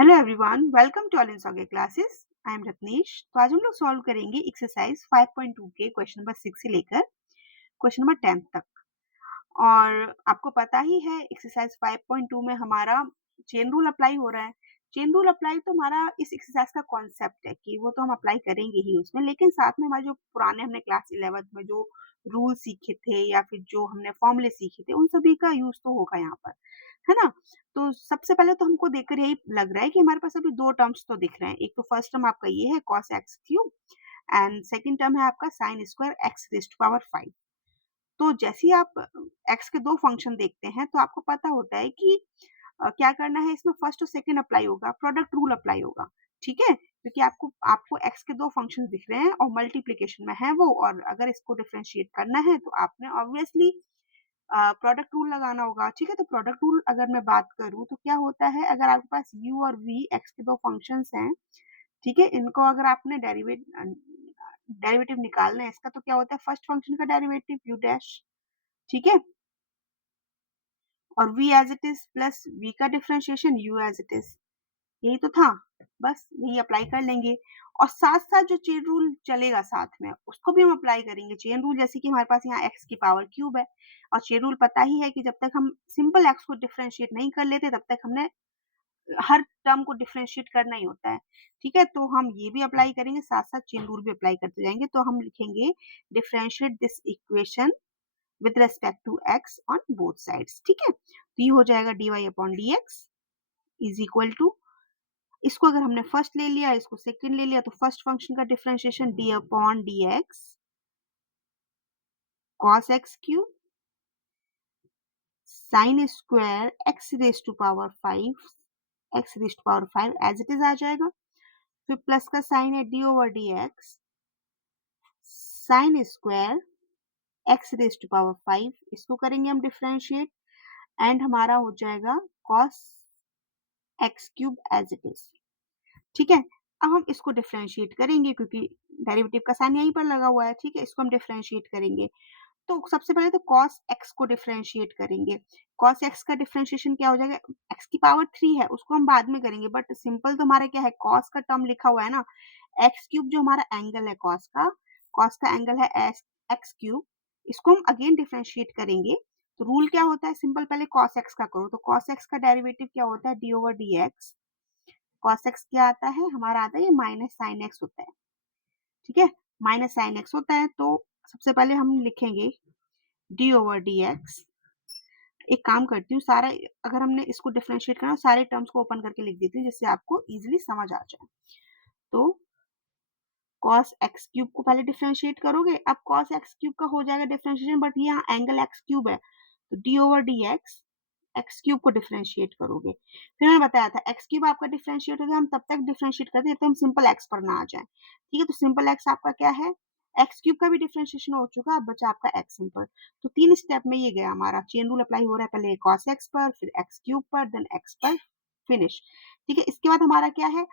Hello everyone, welcome to all in सॉगे classes. I am Ratnesh. तो आज हम लोग सॉल्व करेंगे एक्सरसाइज 5.2 के क्वेश्चन नंबर 6 से लेकर क्वेश्चन नंबर 10 तक। और आपको पता ही है एक्सरसाइज 5.2 में हमारा चेन रूल अप्लाई हो रहा है। चेन रूल अप्लाई तो हमारा इस एक्सरसाइज का कॉन्सेप्ट है कि वो तो हम अप्लाई करेंगे ही उसमें, लेकिन साथ में हमारे जो पुराने हमने क्लास 11th में जो रूल सीखे थे या फिर जो हमने फॉर्मूले सीखे थे उन सभी का यूज तो होगा यहाँ पर, है ना। तो सबसे पहले तो हमको देखकर यही लग रहा है कि हमारे पास अभी दो टर्म्स तो दिख रहे हैं। एक तो फर्स्ट टर्म आपका ये है cos x cube and second term है आपका sin square x raised to power 5। तो जैसे ही आप x के दो फंक्शन देखते हैं तो आपको पता होता है कि क्या करना है। इसमें फर्स्ट और सेकंड अप्लाई होगा, प्रोडक्ट रूल अप्लाई होगा, ठीक है। क्योंकि आपको आपको x के दो फंक्शन दिख रहे हैं और मल्टीप्लीकेशन में है वो, और अगर इसको डिफरेंशिएट करना है तो आपने ऑब्वियसली प्रोडक्ट रूल लगाना होगा, ठीक है। तो प्रोडक्ट रूल अगर मैं बात करूं तो क्या होता है, अगर आपके पास u और v x के दो फंक्शंस हैं, ठीक है, इनको अगर आपने डेरिवेटिव निकालना है इसका, तो क्या होता है, फर्स्ट फंक्शन का डेरिवेटिव u डैश, ठीक है, और v as it is plus v का differentiation u as it is. यही तो था, बस यही अप्लाई कर लेंगे। और साथ साथ जो चेन रूल चलेगा साथ में उसको भी हम अप्लाई करेंगे। चेन रूल जैसे कि हमारे पास यहाँ x की पावर क्यूब है, और चेन रूल पता ही है कि जब तक हम सिंपल x को डिफरेंशिएट नहीं कर लेते तब तक हमने हर टर्म को डिफरेंशिएट करना ही होता है, ठीक है। तो हम ये भी अप्लाई करेंगे, साथ साथ चेन रूल भी अप्लाई करते जाएंगे। तो हम लिखेंगे differentiate this equation with respect to x on both sides, ठीक है। तो ये हो जाएगा dy upon dx is equal to, इसको अगर हमने फर्स्ट ले लिया, इसको सेकंड ले लिया, तो फर्स्ट फंक्शन का differentiation d upon d x cos x cube sine square x raise to power 5 x raise to power 5 as it is आ जाएगा। फिर प्लस का साइन है d over d x sine square x raise to power 5, इसको करेंगे हम differentiate and हमारा हो जाएगा cos x cube as it is, ठीक है। अब हम इसको डिफरेंशिएट करेंगे क्योंकि डेरिवेटिव का साइन यहीं पर लगा हुआ है, ठीक है। इसको हम डिफरेंशिएट करेंगे, तो सबसे पहले तो cos x को डिफरेंशिएट करेंगे। cos x का डिफरेंशिएशन क्या हो जाएगा, x की पावर 3 है उसको हम बाद में करेंगे, बट सिंपल तो हमारा क्या है, cos का टर्म लिखा हुआ है ना, x क्यूब जो हमारा एंगल है cos का एंगल है x क्यूब, इसको हम अगेन डिफरेंशिएट करेंगे। तो रूल क्या होता है, सिंपल पहले cos x का करो, तो cos x का डेरिवेटिव क्या होता है, d over d x. cos x क्या आता है, हमारा आता है ये माइनस साइन x होता है, ठीक है, माइनस साइन x होता है। तो सबसे पहले हम लिखेंगे डी ओवर डी एक्स। एक काम करती हूँ, सारा अगर हमने इसको डिफरेंशिएट करना सारे टर्म्स को ओपन करके लिख देती हूँ जिससे आपको इजीली समझ आ जाए। तो cos x क्यूब को पहले डिफरेंशिएट करोगे, अब cos x क्यूब का हो जाएगा डिफरेंशिएशन, बट यहाँ एंगल x क्यूब है, तो D over d x x cube को डिफरेंशिएट करोगे। फिर मैंने बताया था एक्स क्यूब आपका डिफरेंशिएट हो गया, हम तब तक डिफरेंशिएट करते हैं जब तक हम सिंपल एक्स पर ना आ जाए, ठीक है। तो सिंपल एक्स आपका क्या है, एक्स क्यूब का भी डिफरेंशिएशन हो चुका, अब बचा आपका एक्स सिंपल। तो तीन स्टेप में ये गया हमारा, चेन रूल अप्लाई हो रहा है, पहले cos x पर, फिर एक्स क्यूब पर, देन एक्स पर, फिनिश, ठीक है। इसके बाद हमारा क्या है,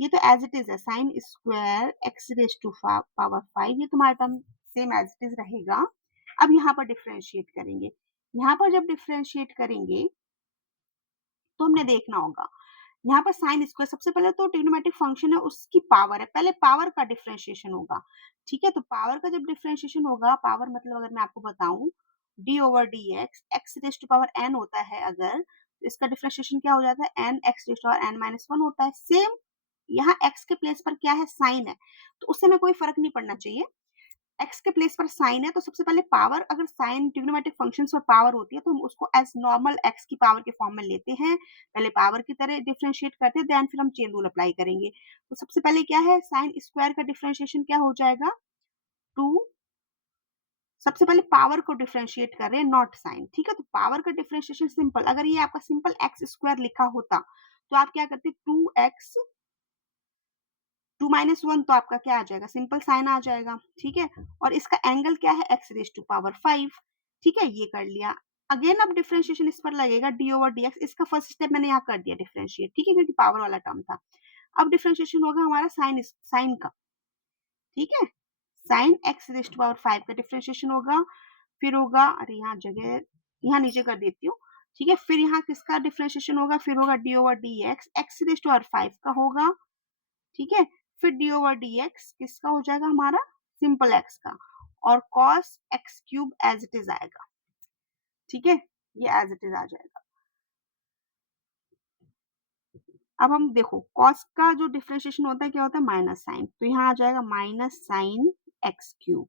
ये तो एज इट इज है, sine square x raise to power 5, ये तुम्हारा term same as it is रहेगा। अब यहाँ पर डिफरेंशिएट करेंगे, यहाँ पर जब डिफरेंशिएट करेंगे तो हमने देखना होगा यहाँ पर साइन स्क्वायर, सबसे पहले तो ट्रिग्नोमेट्रिक फंक्शन है उसकी पावर है, पहले पावर का डिफरेंशिएशन होगा, ठीक है। तो पावर का जब डिफरेंशिएशन होगा, पावर मतलब अगर मैं आपको बताऊं d over d x x raise to power n होता है, अगर तो इसका डिफरेंशिएशन क्या हो जाता है, n x raise to power n minus 1 होता है। सेम यहाँ एक्स के प्लेस पर क्या है, साइन है, तो उससे में कोई फर्क नहीं पड़ना चाहिए, एक्स के प्लेस पर साइन है। तो सबसे पहले पावर, अगर साइन ट्रिग्नोमेट्रिक फंक्शंस और पावर होती है तो हम उसको एज नॉर्मल एक्स की पावर के फॉर्म में लेते हैं, पहले पावर की तरह डिफरेंशिएट करते हैं, देन फिर हम चेन रूल अप्लाई करेंगे। तो सबसे पहले क्या है, साइन स्क्वायर का डिफरेंशिएशन क्या हो जाएगा, 2, सबसे पहले पावर को डिफरेंशिएट कर रहे हैं, नॉट साइन, ठीक है। तो पावर का डिफरेंशिएशन सिंपल, अगर ये आपका सिंपल एक्स स्क्वायर लिखा होता तो आप क्या करते, 2x 2 माइनस 1, तो आपका क्या आ जाएगा, सिंपल साइन आ जाएगा, ठीक है। और इसका एंगल क्या है, एक्स रेज टू पावर 5, ठीक है, ये कर लिया। अगेन अब डिफरेंशिएशन इस पर लगेगा डी ओवर डी एक्स, इसका फर्स्ट स्टेप मैंने यहाँ कर दिया डिफरेंशिएट, ठीक है, क्योंकि पावर वाला टर्म था। अब डिफरेंशिएशन होगा हमारा साइन का, ठीक है, sine x raise to power 5 का डिफरेंशिएशन होगा। फिर होगा, अरे यहाँ जगह यहाँ नीचे कर देती हूँ, ठीक है, फिर यहाँ किसका डिफरेंशिएशन होगा, फिर होगा d over d x, x raise to power 5 का होगा, ठीक है, फिर डी ओवर डी एक्स किसका हो जाएगा हमारा, सिंपल एक्स का, और cos x cube as it is आएगा, ठीक है, ये एज इट इज आ जाएगा। अब हम देखो कॉस का जो डिफरेंशिएशन होता है क्या होता है, माइनस साइन, तो यहाँ आ जाएगा माइनस साइन एक्स क्यूब,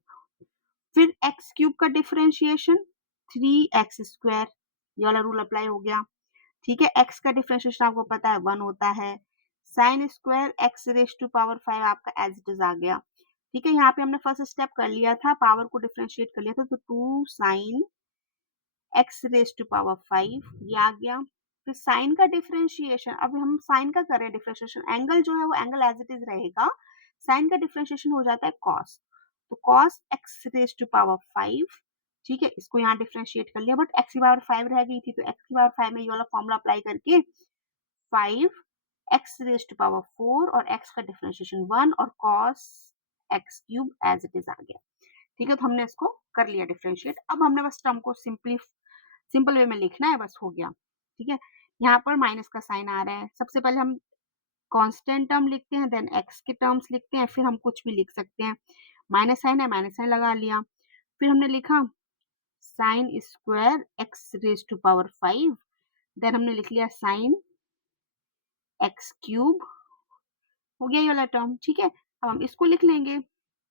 फिर एक्स क्यूब का डिफरेंशिएशन 3x², ये वाला रूल अप्लाई हो गया, ठीक है, एक्स का डिफरेंशिएशन आपको पता है 1 होता है, sine square x raise to power 5 आपका एज इट इज आ गया, ठीक है, यहाँ पे हमने फर्स्ट स्टेप कर लिया था, पावर को डिफरेंशिएट कर लिया था, तो 2 sine x raise to power 5 ये आ गया, फिर साइन का डिफरेंशिएशन, अब हम साइन का कर रहे हैं डिफरेंशिएशन, एंगल जो है वो एंगल एज इट इज रहेगा, साइन का डिफरेंशिएशन हो जाता है कॉस, तो cos x raise to power 5, ठीक है, इसको यहाँ डिफरेंशिएट कर लिया, बट एक्स की पावर 5 रह गई थी, तो एक्स की पावर 5 में ये वाला फॉर्मूला अप्लाई करके 5 एक्स रेज टू पावर 4 और एक्स का डिफरेंशिएशन 1 और cos x cube as it is आ गया, ठीक है, तो हमने इसको कर लिया डिफरेंशिएट, अब हमने बस टर्म को सिंपल वे में लिखना है, बस हो गया, ठीक है, यहाँ पर माइनस का साइन आ रहा है, सबसे पहले हम कांस्टेंट टर्म लिखते हैं, देन एक्स के टर्म्स लिखते हैं, फिर हम कुछ भी लिख सकते हैं, माइनस साइन है, माइनस साइन लगा लिया, फिर हमने लिखा sine square x raise to power 5, then हमने लिख लिया साइन एक्स क्यूब, हो गया ये वाला टर्म, ठीक है, अब हम इसको लिख लेंगे,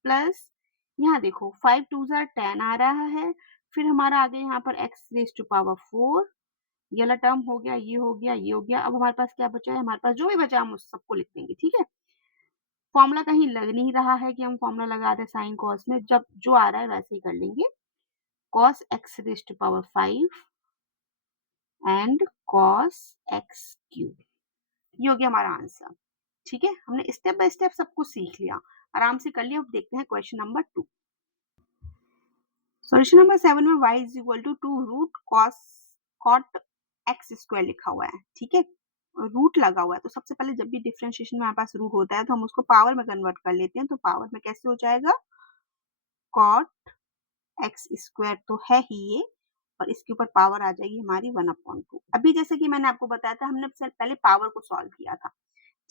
प्लस यहाँ देखो 5 2 10 आ रहा है, फिर हमारा आ गया यहाँ पर एक्स रेज टू पावर 4, ये वाला टर्म हो गया, ये हो गया, ये हो गया, अब हमारे पास क्या बचा है, हमारे पास जो भी बचा हम उस सबको लिख देंगे, ठीक है, फॉर्मूला कहीं लग नहीं रहा है कि हम फॉर्मूला लगा दें साइन कॉस में, जब जो आ रहा है वैसे ही कर लेंगे, cos x raise to power 5 and cos x cube, ये हो गया हमारा आंसर, ठीक है, हमने स्टेप बाय स्टेप सब कुछ सीख लिया, आराम से कर लिया, अब देखते हैं क्वेश्चन नंबर 2। सॉल्यूशन नंबर 7 में y is equal to 2 root cos cot x square लिखा हुआ है, ठीक है, रूट लगा हुआ है, तो सबसे पहले जब भी डिफरेंशिएशन में हमारे पास रूट होता है तो हम उसको पावर में कन्वर्ट कर लेते हैं, तो पावर में कैसे हो जाएगा, कॉट एक्स स्क्वायर तो है ही ये, और इसके ऊपर पावर आ जाएगी हमारी 1/2, अभी जैसे कि मैंने आपको बताया था, हमने पहले पावर को सॉल्व किया था,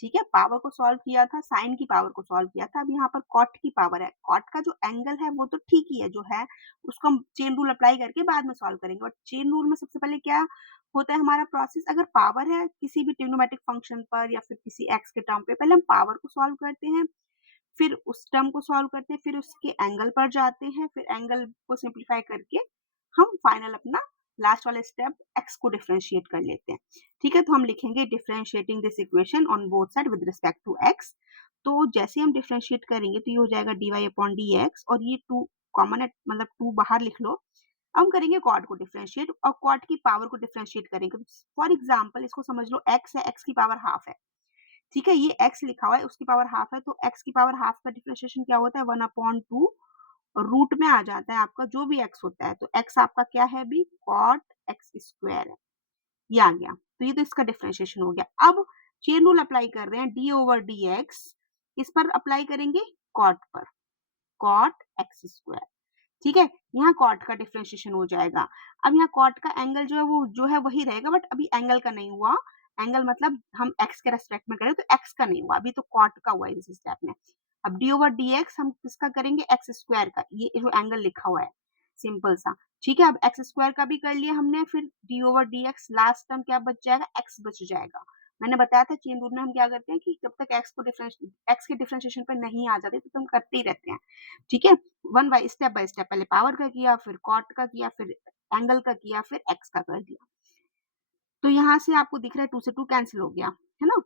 ठीक है, पावर को सॉल्व किया था, साइन की पावर को सॉल्व किया था, अब यहाँ पर कॉट की पावर है, कॉट का जो एंगल है वो तो ठीक ही है जो है, उसको हम चेन रूल अप्लाई करके बाद में सॉल्व करेंगे, और चेन रूल में सबसे पहले क्या होता है हमारा प्रोसेस, अगर पावर है किसी भी ट्रिग्नोमेट्रिक फंक्शन पर या फिर किसी एक्स के टर्म पे, पहले हम पावर को सॉल्व करते हैं, फिर उस टर्म को सॉल्व करते हैं, फिर उसके एंगल पर जाते हैं, फिर एंगल को सिंप्लीफाई करके हम फाइनल अपना लास्ट वाला स्टेप एक्स को डिफरेंशिएट कर लेते हैं, ठीक है, तो हम लिखेंगे differentiating this equation on both side with respect to x, तो जैसे हम डिफरेंशिएट करेंगे तो ये हो जाएगा dy अपॉन dx, और ये 2 कॉमन है, मतलब 2 बाहर लिख लो, अब हम करेंगे कॉट को डिफरेंशिएट, और कॉट की पावर को डिफरेंशिएट करेंगे, फॉर एग्जाम्पल इसको समझ लो x है, x की पावर हाफ है, ठीक है, ये x लिखा हुआ है, उसकी पावर हाफ है, तो x की पावर हाफ का डिफरेंशिएशन क्या होता है, 1/2, और रूट में आ जाता है आपका जो भी x होता है, तो x आपका क्या है अभी, कॉट एक्स स्क्वायर है, ये आ गया, तो ये तो इसका डिफरेंशिएशन हो गया, अब चेन रूल अप्लाई कर रहे हैं, डी ओवर डी एक्स, इस पर अप्लाई करेंगे कॉट पर, कॉट एक्स स्क्वायर, ठीक है, यहाँ कॉट का डिफरेंशिएशन हो जाएगा, अब यहाँ कॉट का एंगल जो है वो जो है वही रहेगा, बट अभी एंगल का नहीं हुआ, एंगल मतलब हम एक्स के रेस्पेक्ट में करें तो एक्स का नहीं हुआ, अभी तो कॉट का हुआ है इस स्टेप में, अब डी ओवर डी एक्स हम किसका करेंगे, एक्स स्क्वायर का, ये जो एंगल लिखा हुआ है सिंपल सा, ठीक है, अब एक्स स्क्वायर का भी कर लिया हमने, फिर D over d x, last term क्या बच जाएगा, एक्स बच जाएगा, मैंने बताया था चेन रूल में हम क्या करते हैं कि जब तक एक्स के डिफरेंशिएशन पे नहीं आ जाते तो हम करते ही रहते हैं, ठीक है, बाय स्टेप पहले पावर का किया, फिर कॉट का किया, फिर एंगल का किया, फिर एक्स का कर दिया, तो यहाँ से आपको दिख रहा है 2 से 2 कैंसिल हो गया, है ना,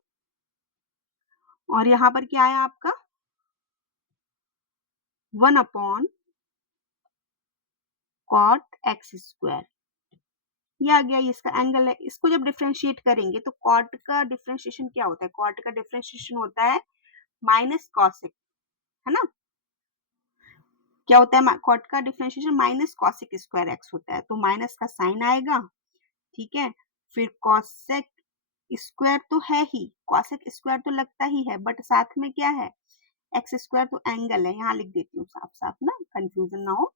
और यहाँ पर क्या आया आपका 1/cot एक्स स्क्वायर, ये आ गया, ये इसका एंगल है, इसको जब डिफरेंशिएट करेंगे तो कॉट का डिफरेंशिएशन क्या होता है, कॉट का डिफरेंशिएशन होता है माइनस कॉसिक, है ना, क्या होता है कॉट का differentiation minus cosec square x होता है, तो माइनस का साइन आएगा, ठीक है, फिर कॉसेक स्क्वायर तो है ही, कॉसेक स्क्वायर तो लगता ही है, बट साथ में क्या है, एक्स स्क्वायर तो एंगल है, यहाँ लिख देती हूँ साफ साफ ना, कंफ्यूजन ना हो,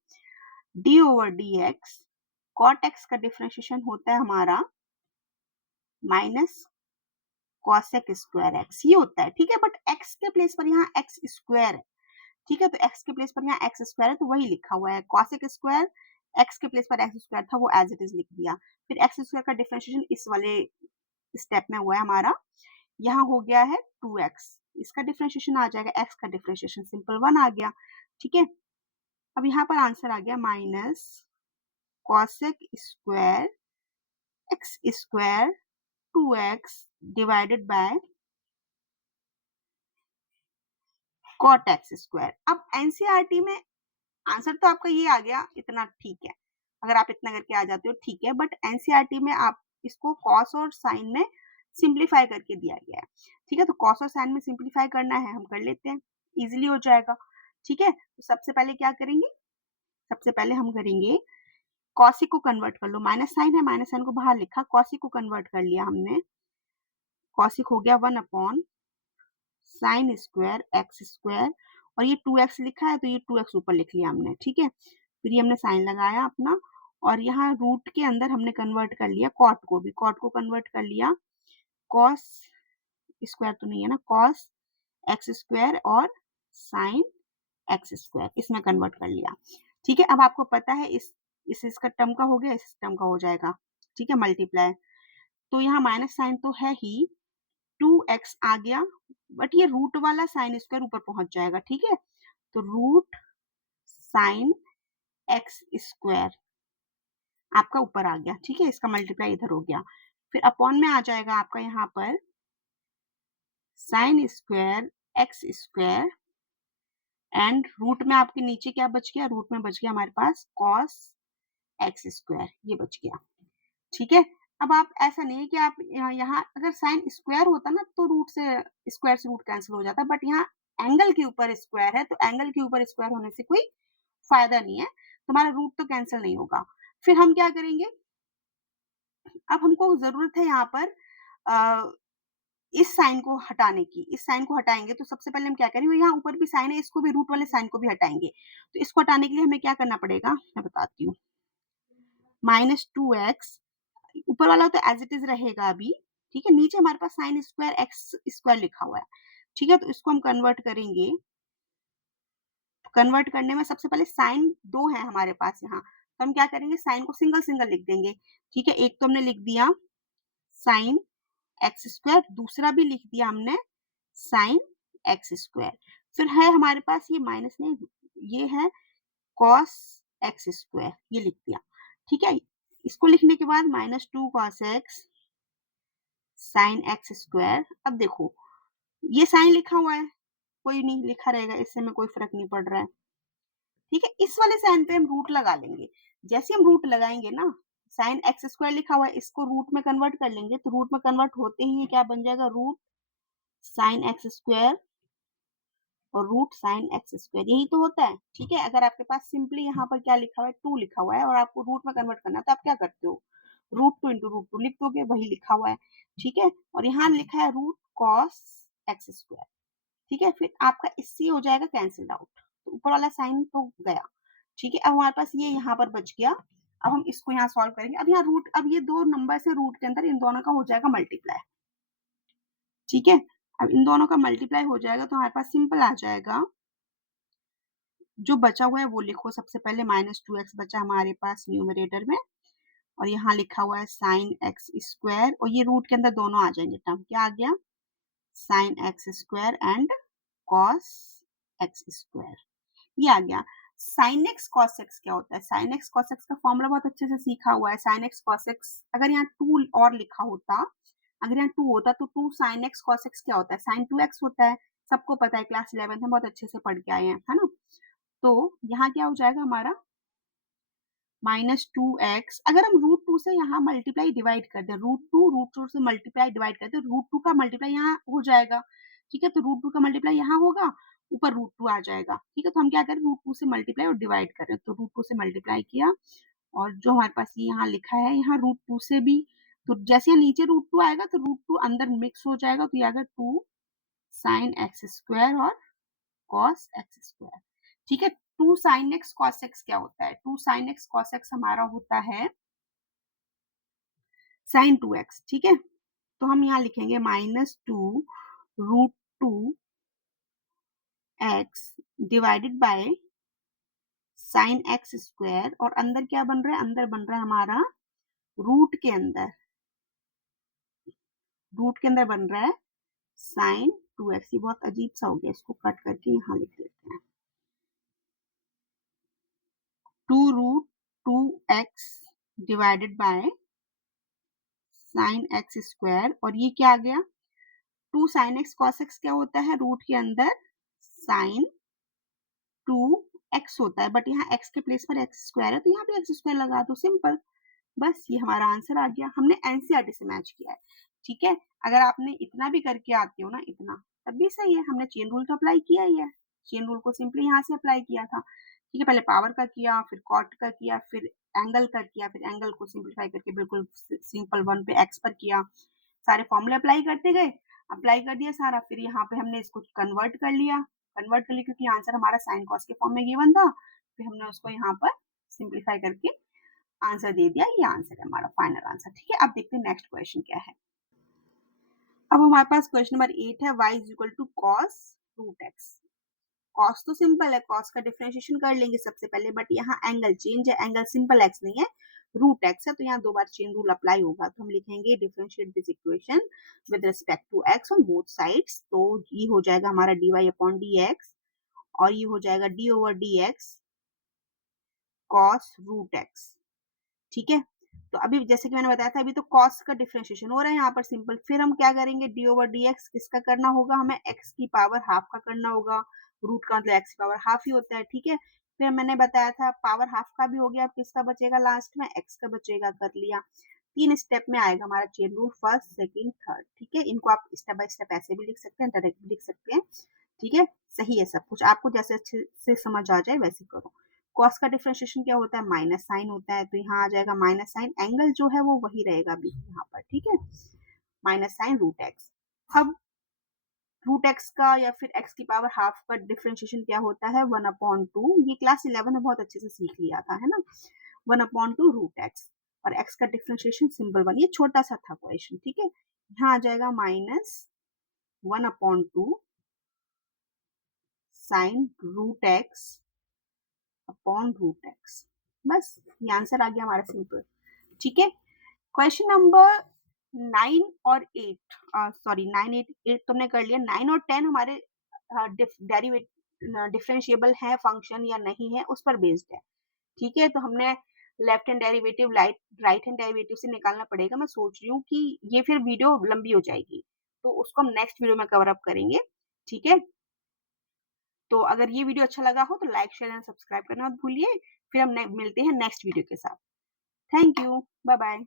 d over d x cot x का डिफरेंशिएशन होता है हमारा माइनस कॉसेक स्क्वायर एक्स, ये होता है, ठीक है। बट एक्स के प्लेस पर यहाँ एक्स स्क्वायर है, ठीक है, तो एक्स के प्लेस पर यहाँ एक्स स्क्वायर है तो वही लिखा हुआ है। कॉसेक स्क्वायर एक्स के प्लेस पर एक्स स्क्वायर था, वो एज इट इज लिख दिया। फिर एक्स स्क्वायर का डिफरेंशिएशन इस वाले स्टेप में हुआ है हमारा, यहाँ हो गया है 2x, इसका डिफरेंशिएशन आ जाएगा, x का डिफरेंशिएशन सिंपल 1 आ गया, ठीक है। अब यहाँ पर आंसर आ गया minus cosec square x square 2x divided by cot x square. अब एनसीईआरटी में आंसर तो आपका ये आ गया, इतना ठीक है, अगर आप इतना करके आ जाते हो ठीक है, बट एनसीईआरटी में आप इसको कॉस और साइन में सिंप्लीफाई करके दिया गया है, ठीक है। तो कॉस और साइन में सिंप्लीफाई करना है, हम कर लेते हैं, इजीली हो जाएगा, ठीक है। तो सबसे पहले क्या करेंगे, सबसे पहले हम करेंगे कॉसिक को कन्वर्ट कर लो, माइनस साइन है, माइनस साइन को बाहर लिखा, कॉसिक को कन्वर्ट कर लिया हमने, कॉसिक हो गया 1 upon sine square x square, और ये 2x लिखा है तो ये 2x ऊपर लिख लिया हमने, ठीक है। फिर ये हमने साइन लगाया अपना, और यहाँ रूट के अंदर हमने कन्वर्ट कर लिया कॉट को भी, कॉट को कन्वर्ट कर लिया कॉस स्क्वायर तो नहीं है ना, कॉस एक्स स्क्वायर और साइन एक्स स्क्वायर, इसमें कन्वर्ट कर लिया, ठीक है। अब आपको पता है इसका टर्म का हो गया, इस टर्म का हो जाएगा, ठीक है, मल्टीप्लाई। तो यहाँ माइनस साइन तो है ही, 2x आ गया, बट ये रूट वाला साइन स्क्वायर ऊपर पहुंच जाएगा, ठीक है। तो रूट साइन एक्स स्क्वायर आपका ऊपर आ गया, ठीक है, इसका मल्टीप्लाई इधर हो गया। फिर अपॉन में आ जाएगा आपका यहाँ पर sine square x square, and root में आपके नीचे क्या बच गया, रूट में बच गया हमारे पास कॉस एक्स स्क्वायर, ये बच गया, ठीक है। अब आप ऐसा नहीं है कि आप यहाँ अगर साइन स्क्वायर होता ना तो रूट से स्क्वायर से रूट कैंसिल हो जाता, बट यहाँ एंगल के ऊपर स्क्वायर है तो एंगल के ऊपर स्क्वायर होने से कोई फायदा नहीं है, तुम्हारा रूट तो कैंसिल नहीं होगा। फिर हम क्या करेंगे, अब हमको जरूरत है यहाँ पर इस साइन को हटाने की, इस साइन को हटाएंगे तो सबसे पहले हम क्या करेंगे, यहाँ ऊपर भी साइन है, इसको भी रूट वाले साइन को भी हटाएंगे, तो इसको हटाने के लिए हमें क्या करना पड़ेगा, मैं बताती हूँ, -2x ऊपर वाला तो एज इट इज रहेगा अभी, ठीक है, नीचे हमारे पास साइन स्क्वायर एक्स स्क्वायर लिखा हुआ है, ठीक है। तो इसको हम कन्वर्ट करेंगे, कन्वर्ट करने में सबसे पहले साइन दो है हमारे पास यहाँ, तो हम क्या करेंगे, साइन को सिंगल सिंगल लिख देंगे, ठीक है। एक तो हमने लिख दिया साइन एक्स स्क्वायर, दूसरा भी लिख दिया हमने साइन एक्स स्क्वायर, फिर है हमारे पास ये माइनस नहीं, ये है कॉस एक्स स्क्वायर, ये लिख दिया, ठीक है। इसको लिखने के बाद -2 cos x sine x square. अब देखो ये साइन लिखा हुआ है, कोई नहीं लिखा रहेगा, इससे में कोई फर्क नहीं पड़ रहा है, ठीक है। इस वाले साइन पे हम रूट लगा लेंगे, जैसे हम रूट लगाएंगे ना, साइन एक्स स्क्वायर लिखा हुआ है, इसको रूट में कन्वर्ट कर लेंगे, तो रूट में कन्वर्ट होते ही क्या बन जाएगा, रूट साइन एक्स स्क्वायर और रूट साइन एक्स स्क्वायर, यही तो होता है, ठीक है। अगर आपके पास सिंपली यहाँ पर क्या लिखा हुआ है, 2 लिखा हुआ है और आपको रूट में कन्वर्ट करना है, तो आप क्या करते हो, √2 इंटू √2 लिख दोगे, वही लिखा हुआ है, ठीक है। और यहाँ लिखा है रूट कॉस एक्स स्क्वायर, ठीक है। फिर आपका इससे हो जाएगा कैंसिल आउट, तो ऊपर वाला साइन तो गया, ठीक है। अब हमारे पास ये यहाँ पर बच गया, अब हम इसको यहाँ सॉल्व करेंगे, अब यहाँ रूट, अब ये दो नंबर से रूट के अंदर इन दोनों का हो जाएगा मल्टीप्लाई, ठीक है। अब इन दोनों का मल्टीप्लाई हो जाएगा तो हमारे पास सिंपल आ जाएगा, जो बचा हुआ है वो लिखो, सबसे पहले -2x बचा हमारे पास न्यूमरेटर में, और यहाँ लिखा हुआ है साइन एक्स स्क्वायर, और ये रूट के अंदर दोनों आ जाएंगे टर्म, क्या आ गया, sine x square and cos x square, ये आ गया। साइन एक्स कॉस एक्स क्या होता है, साइन एक्स कॉस एक्स का फॉर्मूला बहुत अच्छे से सीखा हुआ है, साइन एक्स कॉस एक्स, अगर यहाँ 2 और लिखा होता, अगर यहाँ 2 होता तो 2 साइन एक्स कॉस एक्स क्या होता है, साइन 2x होता है, सबको पता है, क्लास 11 में बहुत अच्छे से पढ़ के आए हैं, है ना। तो यहाँ क्या हो जाएगा हमारा -2x, अगर हम √2 से यहाँ मल्टीप्लाई डिवाइड कर दे, √2 से मल्टीप्लाई डिवाइड कर दे, √2 का मल्टीप्लाई यहाँ हो जाएगा, ठीक है। तो √2 का मल्टीप्लाई यहाँ होगा, ऊपर √2 आ जाएगा, ठीक है। तो हम क्या करें, √2 से मल्टीप्लाई और डिवाइड करें, तो √2 से मल्टीप्लाई किया, और जो हमारे पास ये यहाँ लिखा है, यहाँ √2 से भी, तो जैसे यहाँ नीचे √2 आएगा तो √2 अंदर मिक्स हो जाएगा, तो ये आएगा 2 साइन एक्स स्क्वायर और कॉस एक्स स्क्वायर, ठीक है। 2 साइन एक्स कॉस एक्स क्या होता है, 2 साइन एक्स कॉस एक्स हमारा होता है साइन 2x, ठीक है। तो हम यहाँ लिखेंगे -2√2x divided by sine x square, और अंदर क्या बन रहा है, अंदर बन रहा है हमारा रूट के अंदर बन रहा है साइन 2x। ये बहुत अजीब सा हो गया, इसको कट करके यहाँ लिख लेते हैं 2√2x divided by sine x square, और ये क्या आ गया 2 साइन एक्स कॉस एक्स क्या होता है, रूट के अंदर साइन 2x होता है, बट यहाँ x के प्लेस पर एक्स स्क्वायर है तो यहाँ भी एक्स स्क्वायर लगा दो, सिंपल। बस ये हमारा आंसर आ गया, हमने एनसीईआरटी से मैच किया है, ठीक है। अगर आपने इतना भी करके आते हो ना, इतना, तब भी सही है, हमने चेन रूल तो अप्लाई किया ही है, चेन रूल को सिंपली यहाँ से अप्लाई किया था, ठीक है। पहले पावर का किया, फिर कॉट का किया, फिर एंगल का किया, फिर एंगल को सिंप्लीफाई करके बिल्कुल सिंपल 1 पे एक्स पर किया, सारे फॉर्मूले अप्लाई करते गए, अप्लाई कर दिया सारा, फिर यहाँ पे हमने इसको कन्वर्ट कर लिया क्योंकि आंसर हमारा साइन कॉस के फॉर्म में गिवन था, फिर हमने उसको यहाँ पर सिंप्लीफाई करके आंसर दे दिया, ये आंसर है हमारा फाइनल आंसर, ठीक है। अब देखते हैं नेक्स्ट क्वेश्चन क्या है। अब हमारे पास क्वेश्चन नंबर 8 है, y is equal to cos root x. Cos तो सिंपल है, कॉस का डिफरेंशिएशन कर लेंगे सबसे पहले, बट यहाँ एंगल चेंज है, एंगल सिंपल एक्स नहीं है, रूट एक्स है, तो यहाँ 2 बार चेन रूल अप्लाई होगा, तो हम लिखेंगे differentiate this equation with respect to x on both sides. तो ये हो जाएगा हमारा dy अपॉन dx, और ये हो जाएगा d over dx cos root x, ठीक है। तो अभी जैसे कि मैंने बताया था, अभी तो कॉस का डिफरेंशिएशन हो रहा है यहाँ पर सिंपल, फिर हम क्या करेंगे डी ओवर डी एक्स किसका करना होगा, हमें एक्स की पावर हाफ का करना होगा, रूट का मतलब एक्स की पावर हाफ ही होता है, ठीक है। फिर मैंने बताया था पावर हाफ का भी हो गया, अब किसका बचेगा लास्ट में, एक्स का बचेगा, कर लिया। 3 स्टेप में आएगा हमारा chain rule, first second third, ठीक है। इनको आप स्टेप बाय स्टेप ऐसे भी लिख सकते हैं, डायरेक्ट भी लिख सकते हैं, ठीक है। सही है सब कुछ, आपको जैसे अच्छे से समझ आ जाए वैसे करो। कॉस का डिफरेंशिएशन क्या होता है, माइनस साइन होता है, तो यहाँ आ जाएगा माइनस साइन, एंगल जो है वो वही रहेगा अभी यहाँ पर, ठीक है, माइनस साइन रूट एक्स। अब रूट एक्स का या फिर एक्स की पावर हाफ का डिफरेंशिएशन क्या होता है, 1/2, ये क्लास 11 में बहुत अच्छे से सीख लिया था, है ना, 1/2 रूट एक्स, और एक्स का डिफरेंशिएशन सिंपल 1, ये छोटा सा था क्वेश्चन, ठीक है। यहाँ आ जाएगा minus 1/2 sine root x upon root x, बस ये आंसर आ गया हमारा सिंपल, ठीक है। क्वेश्चन नंबर 9 और 8, सॉरी 9 8 तुमने कर लिया, 9 और 10 हमारे डिफरेंशिएबल है फंक्शन या नहीं है उस पर बेस्ड है, ठीक है। तो हमने left hand derivative right hand derivative से निकालना पड़ेगा, मैं सोच रही हूँ कि ये फिर वीडियो लंबी हो जाएगी, तो उसको हम नेक्स्ट वीडियो में कवर अप करेंगे, ठीक है। तो अगर ये वीडियो अच्छा लगा हो तो लाइक शेयर एंड सब्सक्राइब करना मत भूलिए, फिर हम मिलते हैं नेक्स्ट वीडियो के साथ। Thank you, bye bye.